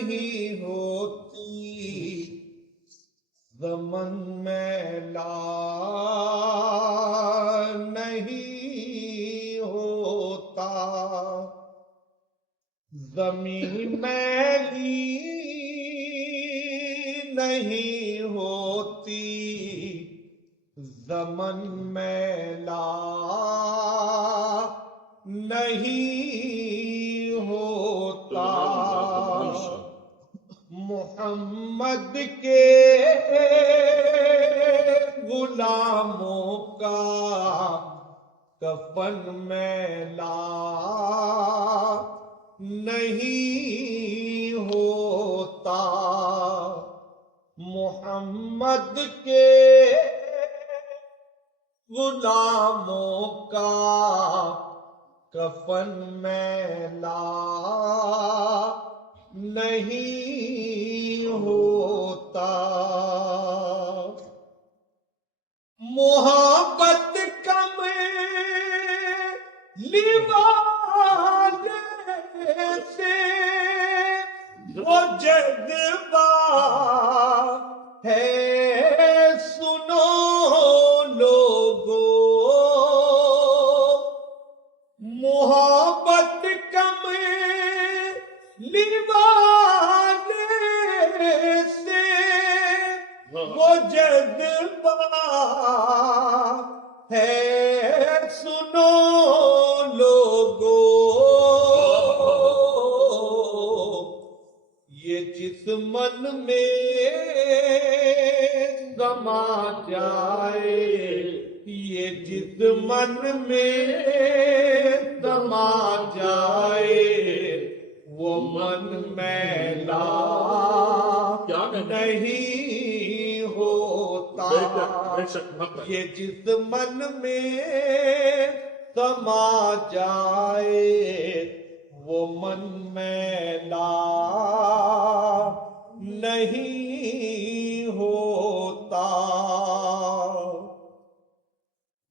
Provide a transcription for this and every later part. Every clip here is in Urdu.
نہیں ہوتی، زمن میلا نہیں ہوتا، زمین میلی نہیں ہوتی، زمن میلا نہیں ہوتا، محمد کے غلاموں کا کفن میلا نہیں ہوتا، محمد کے غلاموں کا کفن میلا نہیں ہوتا، محبت کم لیوانے سے وہ جذبہ ہے، سنو لوگو، محبت کم لیوانے سے وہ جذبہ ہے، سنو لوگو، یہ جس من میں سما جائے، یہ جس من میں سما جائے، وہ من میلا نہیں ہوتا، یہ جس من میں سما جائے، وہ من میلا نہیں ہوتا،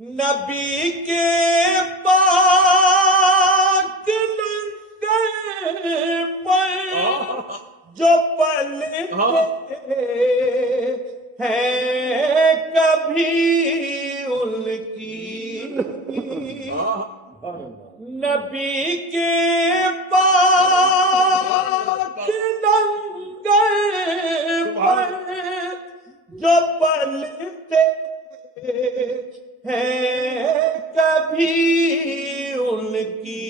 نبی کے پاک لنگر پر جو پلتے ہیں کبھی ان کی، نبی کے پاک لنگر پر جو پلتے ہیں کبھی ان کی،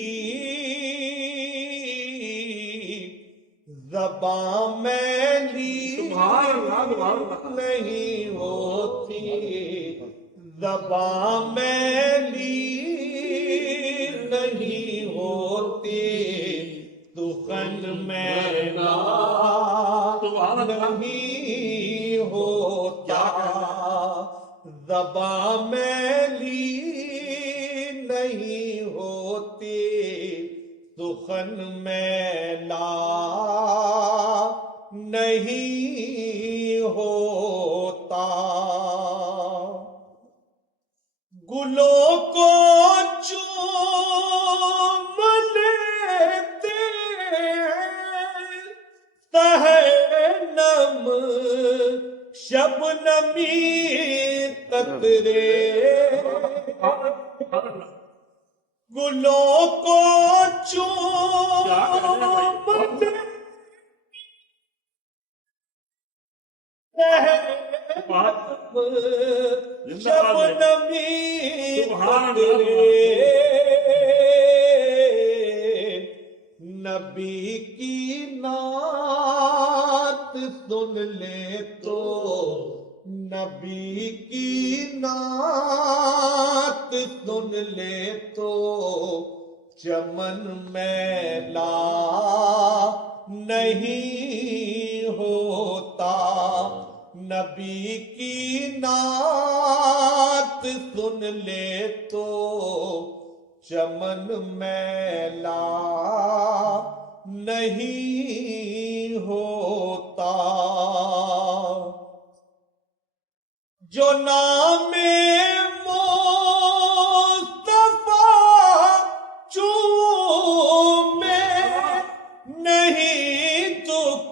زبان میلی نہیں ہوتی، زبان میلی نہیں ہوتی، سخن میلا نہیں ہوتا، زبان میلی نہیں ہوتی، سخن میلا نہیں ہوتا، گلوں کو چوم لیتے نم شبنمی قطرے، گلوں کو چوم شبنمی قطرے، نبی کی نعت سن لے تو، نبی کی نعت سن لے تو، چمن میلا نہیں ہوتا، نبی کی نعت سن لے تو، چمن میلا نہیں ہوتا، جو نام مصطفیٰ چومے نہیں تو